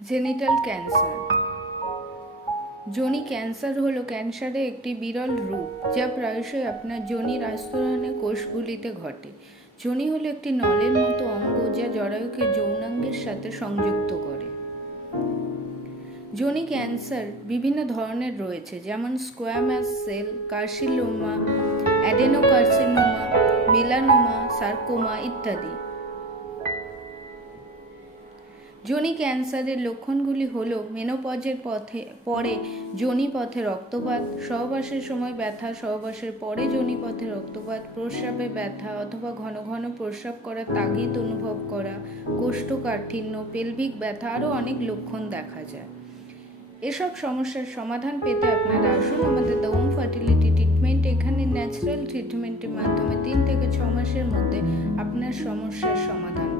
Genital cancer. যোনি cancer হলো ক্যান্সারের একটি বিরল রূপ, যা প্রায়শই আপনার যোনির আস্তরণে কোষগুলিতে ঘটে। যোনি হলো একটি নলের মতো অঙ্গ যা জরায়ুকে যৌনাঙ্গের সাথে সংযুক্ত করে। যোনি ক্যান্সার বিভিন্ন ধরনের রয়েছে, যেমন squamous cell carcinoma, adenocarcinoma, melanoma, sarcoma ইত্যাদি। যোনি ক্যান্সারের লক্ষণগুলি হল মেনোপজের পরে যোনিপথে রক্তপাত, সহবাসের সময় ব্যথা, সহবাসের পরে যোনিপথে রক্তপাত, প্রস্রাবে ব্যথা অথবা ঘন ঘন প্রস্রাব করার তাগিদ অনুভব করা, কোষ্ঠকাঠিন্য, পেলভিক ব্যথা আরও অনেক লক্ষণ দেখা যায়। এসব সমস্যার সমাধান পেতে আপনারা আসুন আমাদের দ্য হোম ফার্টিলিটি ট্রিটমেন্ট। এখানে ন্যাচারাল ট্রিটমেন্টের মাধ্যমে 3 থেকে 6 মাসের মধ্যে আপনার সমস্যার সমাধান